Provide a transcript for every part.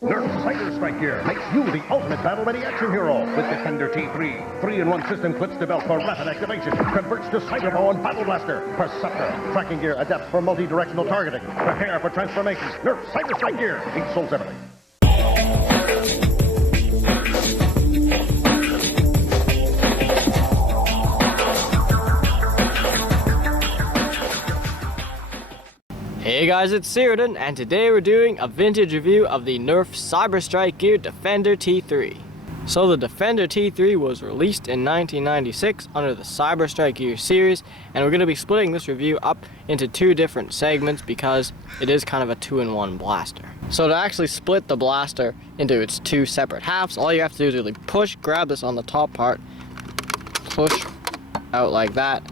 Nerf Cyber Strike Gear makes you the ultimate battle-ready action hero with Defender T3. 3-in-1 system clips to belt for rapid activation. Converts to Cyber Bow and Battle Blaster. Perceptor. Tracking gear adapts for multi-directional targeting. Prepare for transformations. Nerf Cyber Strike Gear. 8 sold separately. Hey guys, it's Cyrudin, and today we're doing a vintage review of the Nerf Cyber Strike Gear Defender T3. So the Defender T3 was released in 1996 under the Cyber Strike Gear series, and we're going to be splitting this review up into two different segments because it is kind of a 2-in-1 blaster. So to actually split the blaster into its two separate halves, all you have to do is really grab this on the top part, push out like that,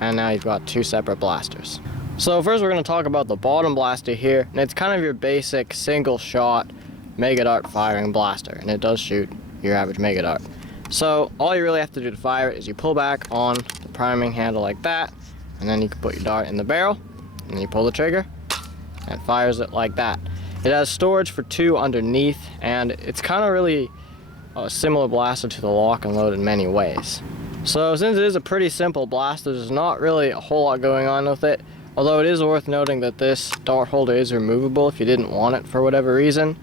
and now you've got two separate blasters. So first we're going to talk about the bottom blaster here, and it's kind of your basic single shot Mega Dart firing blaster, and it does shoot your average Mega Dart. So all you really have to do to fire it is you pull back on the priming handle like that, and then you can put your dart in the barrel, and then you pull the trigger, and it fires it like that. It has storage for 2 underneath, and it's kind of really a similar blaster to the lock and load in many ways. So since it is a pretty simple blaster, there's not really a whole lot going on with it. Although it is worth noting that this dart holder is removable if you didn't want it for whatever reason.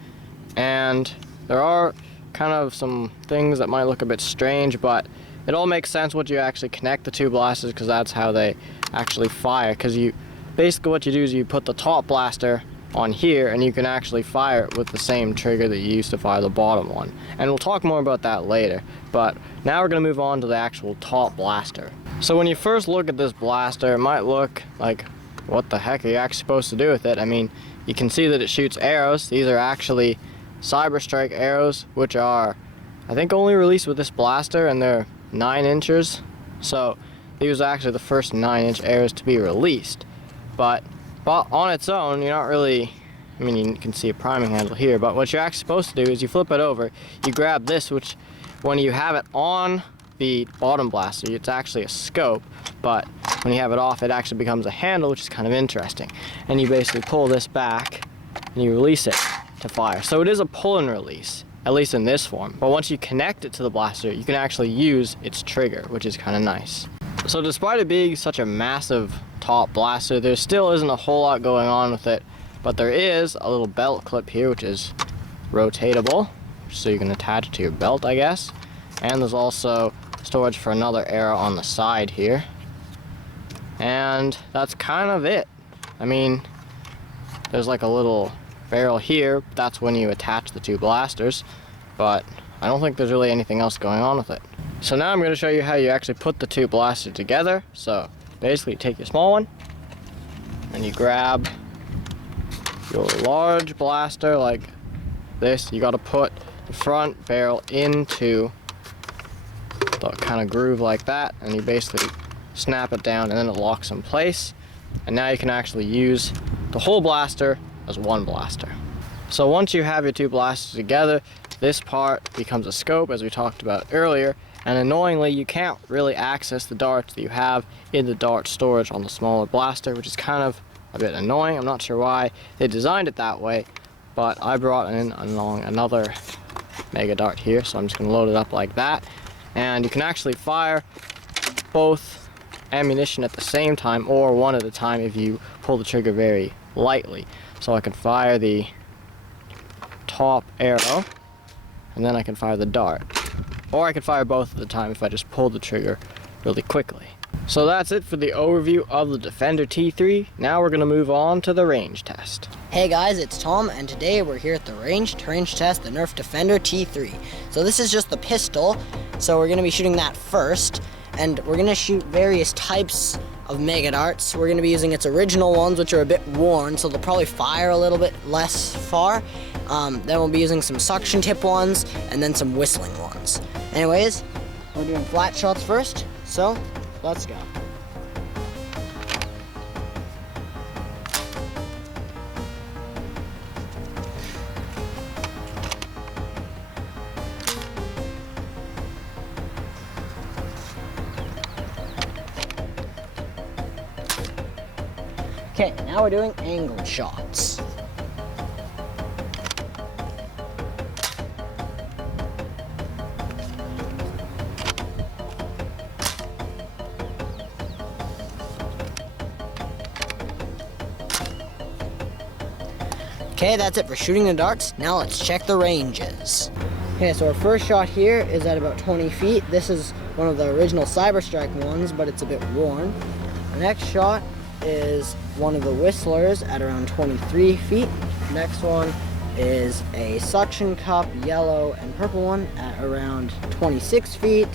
And there are kind of some things that might look a bit strange, but it all makes sense once you actually connect the two blasters, because that's how they actually fire. Because basically what you do is you put the top blaster on here, and you can actually fire it with the same trigger that you used to fire the bottom one. And we'll talk more about that later. But now we're going to move on to the actual top blaster. So when you first look at this blaster, it might look like, what the heck are you actually supposed to do with it? I mean, you can see that it shoots arrows. These are actually Cyber Strike arrows, which are, I think, only released with this blaster, and they're 9 inches. So these are actually the first 9-inch arrows to be released. But on its own, you're not really, I mean, you can see a priming handle here, but what you're actually supposed to do is you flip it over, you grab this, which when you have it on the bottom blaster, it's actually a scope, but when you have it off, it actually becomes a handle, which is kind of interesting. And you basically pull this back and you release it to fire. So it is a pull and release, at least in this form. But once you connect it to the blaster, you can actually use its trigger, which is kind of nice. So despite it being such a massive top blaster, there still isn't a whole lot going on with it. But there is a little belt clip here, which is rotatable, so you can attach it to your belt, I guess. And there's also storage for another arrow on the side here. And that's kind of it. I mean, there's like a little barrel here. That's when you attach the two blasters. But I don't think there's really anything else going on with it. So now I'm going to show you how you actually put the two blasters together. So basically you take your small one and you grab your large blaster like this. You got to put the front barrel into the kind of groove like that, and you basically snap it down, and then it locks in place. And now you can actually use the whole blaster as one blaster. So once you have your two blasters together, this part becomes a scope, as we talked about earlier, and annoyingly you can't really access the darts that you have in the dart storage on the smaller blaster, which is kind of a bit annoying. I'm not sure why they designed it that way, but I brought in along another Mega Dart here, so I'm just going to load it up like that. And you can actually fire both ammunition at the same time, or one at a time if you pull the trigger very lightly. So I can fire the top arrow, and then I can fire the dart. Or I can fire both at the time if I just pull the trigger really quickly. So that's it for the overview of the Defender T3. Now we're going to move on to the range test. Hey guys, it's Tom, and today we're here at the range to range test the Nerf Defender T3. So this is just the pistol, so we're going to be shooting that first, and we're going to shoot various types of Mega Darts. We're going to be using its original ones, which are a bit worn, so they'll probably fire a little bit less far. Then we'll be using some suction tip ones, and then some whistling ones. Anyways, we're doing flat shots first, so let's go. Okay, now we're doing angled shots. Okay, that's it for shooting the darts. Now let's check the ranges. Okay, so our first shot here is at about 20 feet. This is one of the original Cyberstrike ones, but it's a bit worn. The next shot is one of the Whistlers at around 23 feet. Next one is a suction cup, yellow and purple one at around 26 feet.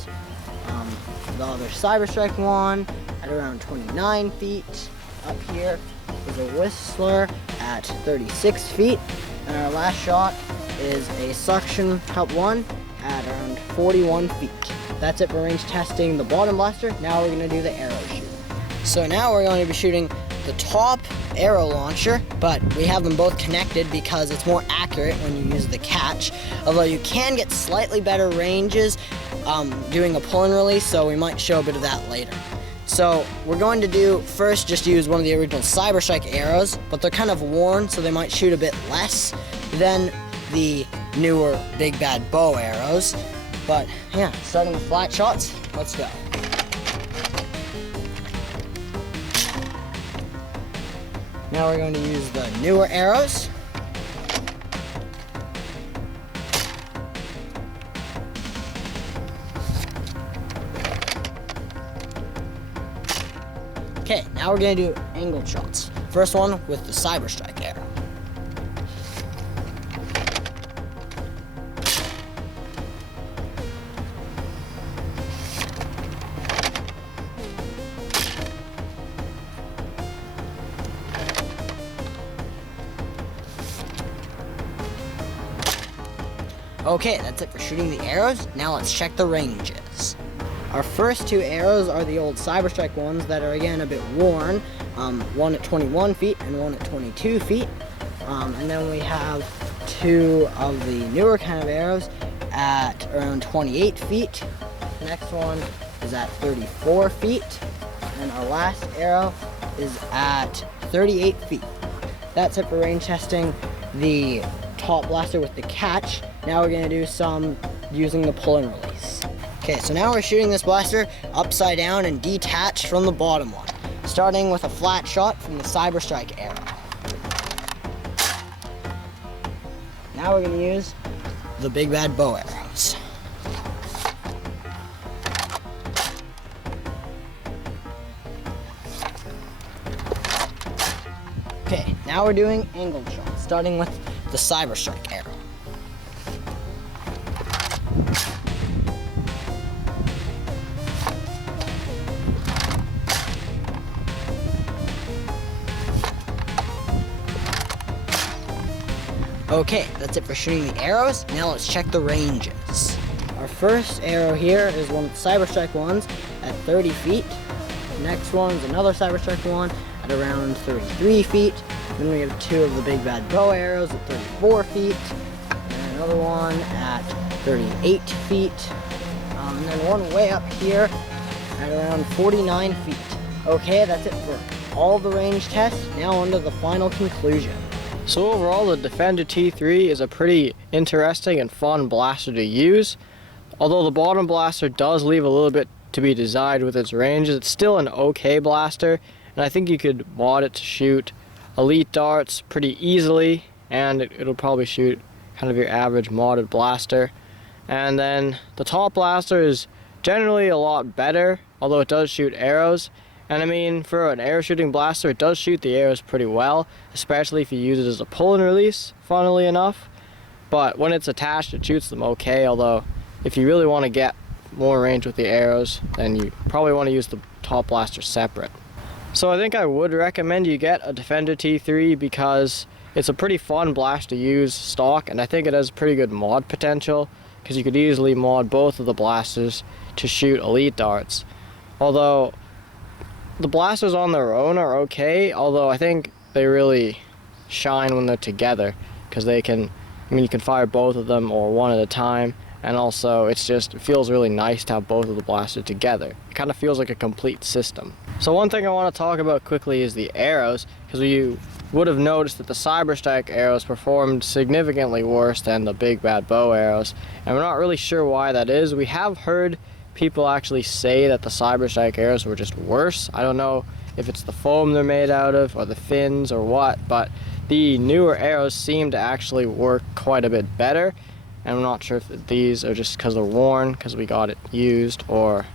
The other Cyberstrike one at around 29 feet. Up here is a Whistler at 36 feet. And our last shot is a suction cup one at around 41 feet. That's it for range testing the bottom blaster. Now we're going to do the arrow shoot. So now we're going to be shooting the top arrow launcher, but we have them both connected because it's more accurate when you use the catch. Although you can get slightly better ranges doing a pull and release, so we might show a bit of that later. So we're going to do first just use one of the original Cyberstrike arrows, but they're kind of worn, so they might shoot a bit less than the newer Big Bad Bow arrows. But yeah, starting with flat shots, let's go. Now we're going to use the newer arrows. Okay, now we're going to do angled shots. First one with the Cyberstrike arrow. Okay, that's it for shooting the arrows. Now let's check the ranges. Our first two arrows are the old Cyberstrike ones that are again a bit worn. One at 21 feet and one at 22 feet. And then we have two of the newer kind of arrows at around 28 feet. The next one is at 34 feet. And our last arrow is at 38 feet. That's it for range testing the top blaster with the catch. Now we're going to do some using the pull and release. Okay, so now we're shooting this blaster upside down and detached from the bottom one, starting with a flat shot from the Cyberstrike arrow. Now we're going to use the Big Bad Bow arrows. Okay, now we're doing angled shots, starting with the Cyberstrike arrow. Okay, that's it for shooting the arrows. Now let's check the ranges. Our first arrow here is one of the Cyberstrike ones at 30 feet. The next one is another Cyberstrike one at around 33 feet. Then we have two of the Big Bad Bow arrows at 34 feet. And another one at 38 feet. And then one way up here at around 49 feet. Okay, that's it for all the range tests. Now on to the final conclusion. So overall, the Defender T3 is a pretty interesting and fun blaster to use. Although the bottom blaster does leave a little bit to be desired with its ranges, it's still an okay blaster, and I think you could mod it to shoot elite darts pretty easily, and it'll probably shoot kind of your average modded blaster. And then the top blaster is generally a lot better, although it does shoot arrows. And I mean, for an arrow shooting blaster, it does shoot the arrows pretty well, especially if you use it as a pull and release, funnily enough. But when it's attached, it shoots them okay, although if you really want to get more range with the arrows, then you probably want to use the top blaster separate. So I think I would recommend you get a Defender T3 because it's a pretty fun blaster to use stock, and I think it has pretty good mod potential because you could easily mod both of the blasters to shoot elite darts. Although the blasters on their own are okay, although I think they really shine when they're together because they can, I mean, you can fire both of them or one at a time, and also it feels really nice to have both of the blasters together. It kind of feels like a complete system. So one thing I want to talk about quickly is the arrows, because you would have noticed that the Cyberstrike arrows performed significantly worse than the Big Bad Bow arrows, and we're not really sure why that is. We have heard people actually say that the Cyberstrike arrows were just worse. I don't know if it's the foam they're made out of or the fins or what, but the newer arrows seem to actually work quite a bit better. And I'm not sure if these are just because they're worn, because we got it used, or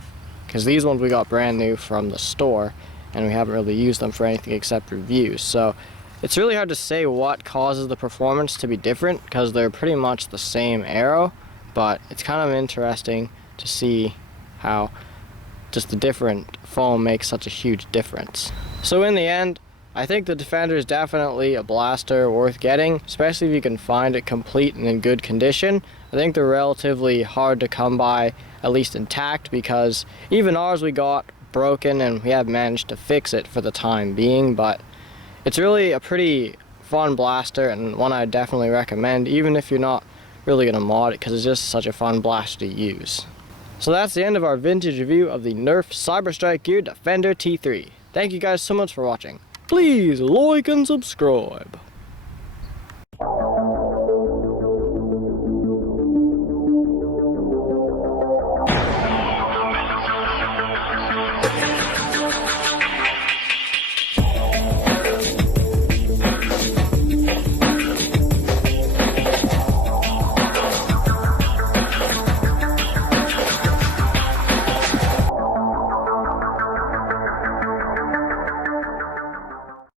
because these ones we got brand new from the store and we haven't really used them for anything except reviews. So it's really hard to say what causes the performance to be different because they're pretty much the same arrow, but it's kind of interesting to see how just the different foam makes such a huge difference. So in the end, I think the Defender is definitely a blaster worth getting, especially if you can find it complete and in good condition. I think they're relatively hard to come by, at least intact, because even ours we got broken and we have managed to fix it for the time being, but it's really a pretty fun blaster and one I definitely recommend, even if you're not really going to mod it, because it's just such a fun blaster to use. So that's the end of our vintage review of the Nerf Cyberstrike Gear Defender T3. Thank you guys so much for watching. Please like and subscribe.